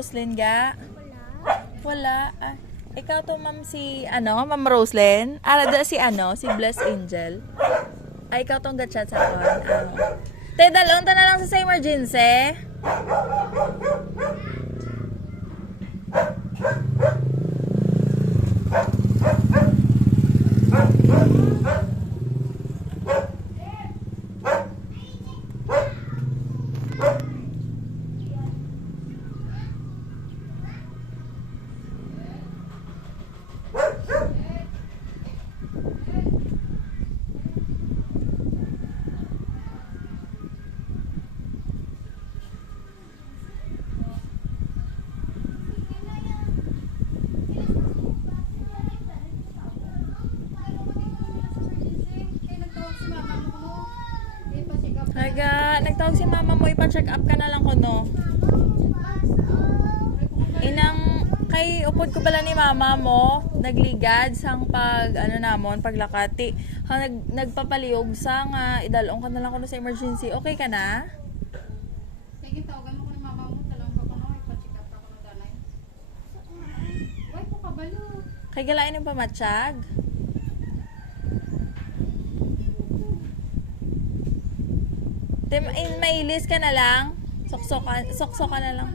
Roslyn ga? Wala. Ah, ikaw to ma'am si, Ma'am Roslyn? Da si si Blessed Angel. Ay, ikaw tong gatchat sa kon. Te, dalon ta na lang sa emergency. Aga, nagtawag si mama mo, ipa-check up ka na lang ko, no? Kay upod ko pala ni mama mo, nagligad sang paglakati. Nagpapaliyog sa nga, idalong ka na lang ko sa emergency. Okay ka na? Sige, tawagan mo ko ni mama mo, talang ka ko, no? Ipa-check up ka ko ng danay. Why po kabalo? Kay galain yung pamatsyag? Mailis ka na lang. Sokso ka na lang.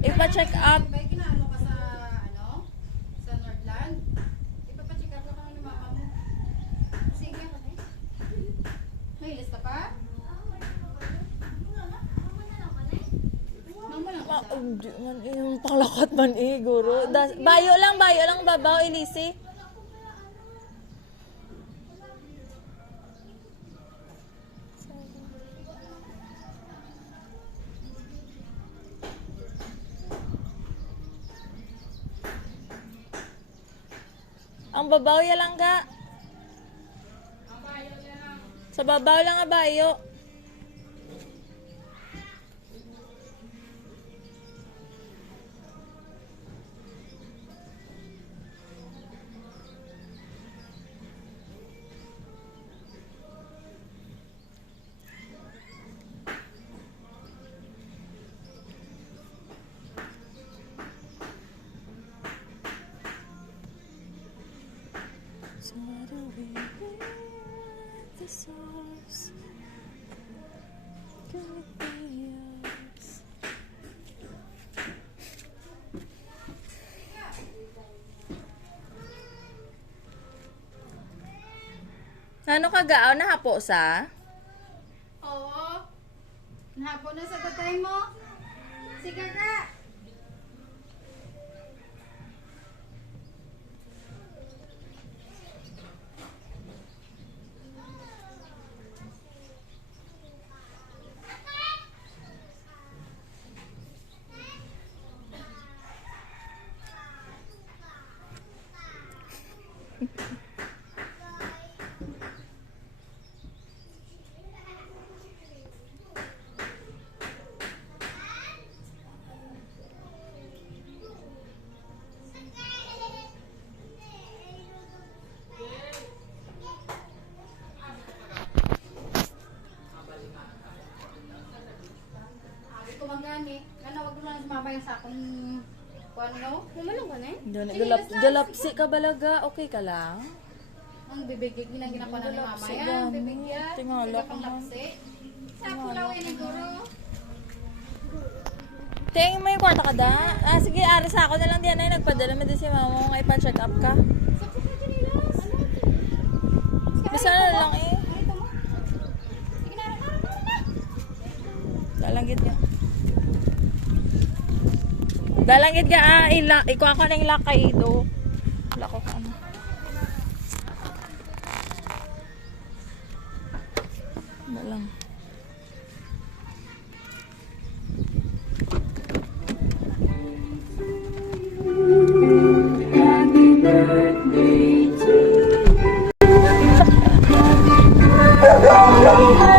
Ipa-check up. Kinaano ka sa, sa Northland? Ipa-check up ka pa ni mama mo. Sige, may list ka pa? Yung panglakat man guro. Bayo lang, babaw, Elise. Ang babaw ya lang ga. Sa babaw lang nga bayo. So what do we with the sauce? Can it be us? Ano ka gaaw na hapo sa? Oo. Nahapon na sa tatay mo. Sige ka. Kumagani. Ano, wag mo lang sumabay sa akong kuano. Kumalong ka na eh. Galapsi ka balaga, okay ka lang? Ang bibigig na ginapa na ni mama Galapsi, yan. gani. Bibig yan. Tingala Pang ka man. lapsi. Sa kulawin ni Guro. Tingin mo yung kwarta ka da? Sige, aras ako na lang diyan ay nagpadala mo din si mama mo nga ipa-check up ka. Sakit na dyan nila. Bisa na lang eh. Ito mo. Sige na. Dalanggit ka. Dalanggit ka ikuha ko ng lakay do. Lako ka na. Dalang.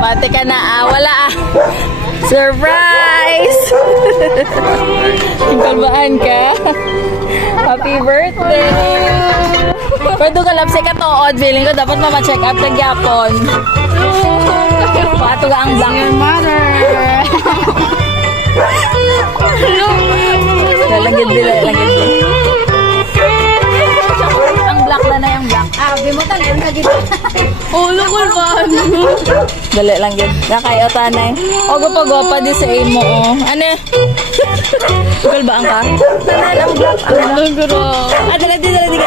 Pati ka na wala Surprise! Kalbaan ka. Happy birthday! Pwede ka lapsi ka tood. Feeling ko dapat mama-check up sa gyapon. Pato ka ang blank. Your mother. Lalagyan din. Ang black na yung black. Bimutan yan ka dito. Lukol ba? Dali lang yun. Kakayo tanay. O gopa di sa imo. Ano? Gul ba ang ka? Tanan ang black. Lugro. Dali ka.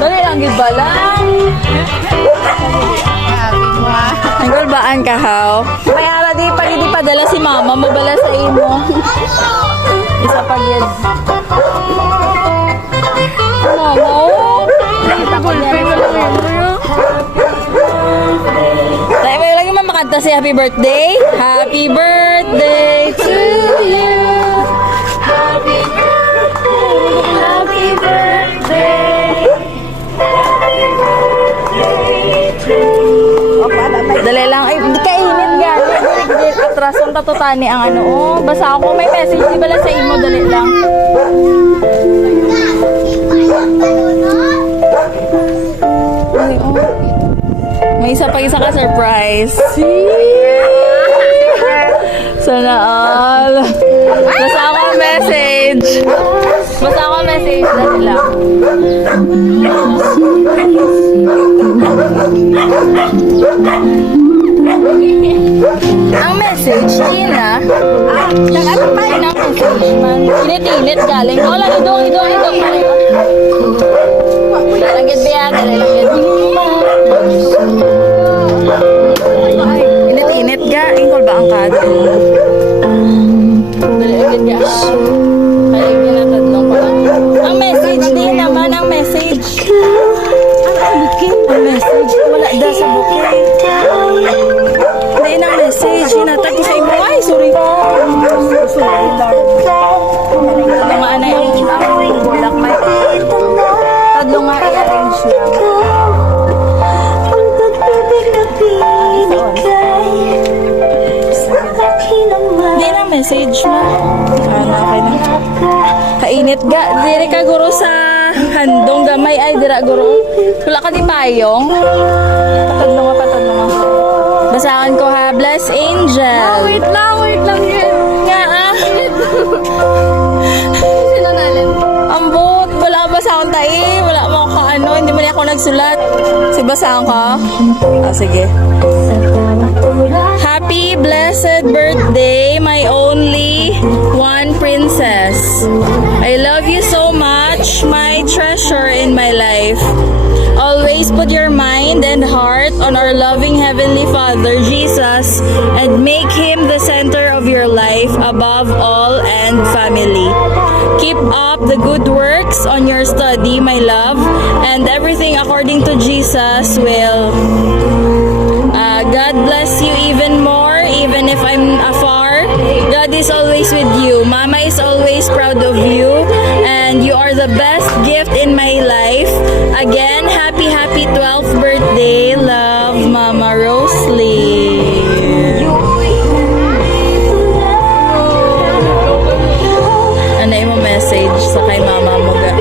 Dali lang yun ba lang? Nagul baan ka how? May ara di padala si mama mo bala sa imo. Isa pa yun. Mama, kita ko niya. Tayo ba lagi mamakanta si happy birthday? Happy birthday to you. Happy birthday. Dali lang. Ay, di kainin nga. Atras ang tatutani ang ano. Basta ako may message. Di bala sa imo. Dali lang. Ay, oh. May isa ka surprise. Sana all. Basta ako message. Dali lang. Ang message, Tina. Ang message man. Init-init galing. Wala, idong. Langgit ba yan? Init-init ga. Ingkol ba ang kadro? Langgit ga. Kaya ginatadlong pa lang. Ang message din naman. Ang message. Ang message. Wala da sa bukit. Hindi ng message. Hinatag ko sa imo. Ay, sorry. Tadlo nga na yung bulak. May tadlo nga i-arrange lang. Hindi ng message mo. Okay na. Kainit ga. Diri ka guro sa handong gamay. Ay, dira guro. Wala ka di payong. Patadlo nga. Basahan ko ha. Bless Angel. Wait lang yun. Nga Sinanalan. Ambot. Wala ka basahan tayo. Wala mo ka ano. Hindi mo na ako nagsulat. Si basahan ka? Sige. Happy blessed birthday, my only one princess. I love you so much, my treasure in my life. Always put your mind and heart on our loving Heavenly Father, Jesus, and make Him the center of your life above all and family. Keep up the good works on your study, my love, and everything according to Jesus will. God bless you even more, even if I'm afar. God is always with you. Mama is always proud of you, and you are the best gift in my life. Again, happy 12th birthday. Love, Mama Rosalie. Ano yung message sa kay mama mo ga?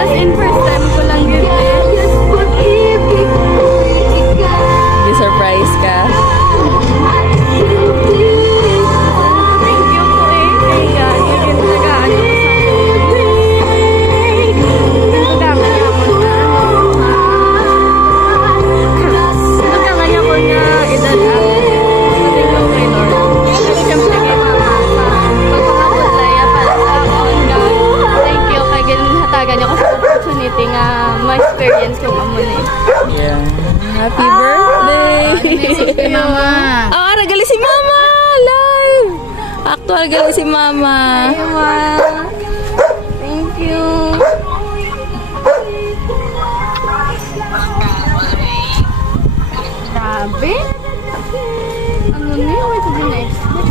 As in, first time ko lang yun Surprise ka. Thank you po kaya yun talagaan ko sa nagkakanya ko nga edad sabi ko kay Lord. Kasi siyempre kay mama pagpapapulaya para sa akon God. Thank you kay ginhatagan niyo ko sa opportunity nga ma-experience kong amon Yeah. Happy birthday! Kay mama. Ah, regali si mama! Live! Actual regali si mama. Ma. Thank you. Grabe. Ano na yun? Ito din na-expect.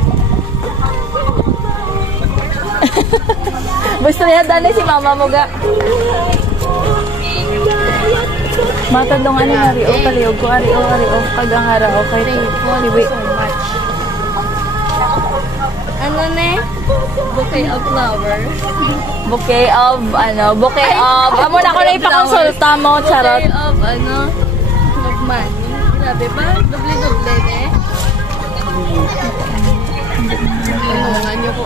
Gusto niya dali si mama mo ga. Matadong ano nga rio, paliog ko, ario, kagang ara, okay. Thank you so much. Ano ne? Bouquet of flowers. Bouquet of, amo na ko na ipakonsulta mo, charot. Bouquet of, of money. Grabe ba? Doble-doble ne? Tinungan niyo ko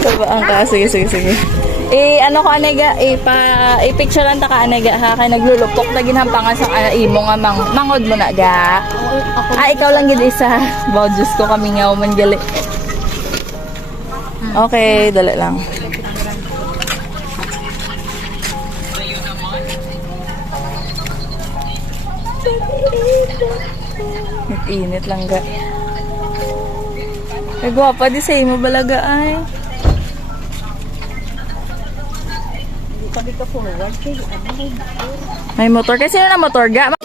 Sabaan ka, sige. Ano ko anega, i-picture lang ta ka anega ha, kay naglulupok na ginhampangan sa imo nga mangod mo na ga. Ikaw lang gid isa. Wow, Diyos ko kami nga man gali. Okay, dali lang. Init lang ga. Ay, gwapa di sa imo balaga ay. May motor. Kasi sino na motor ga?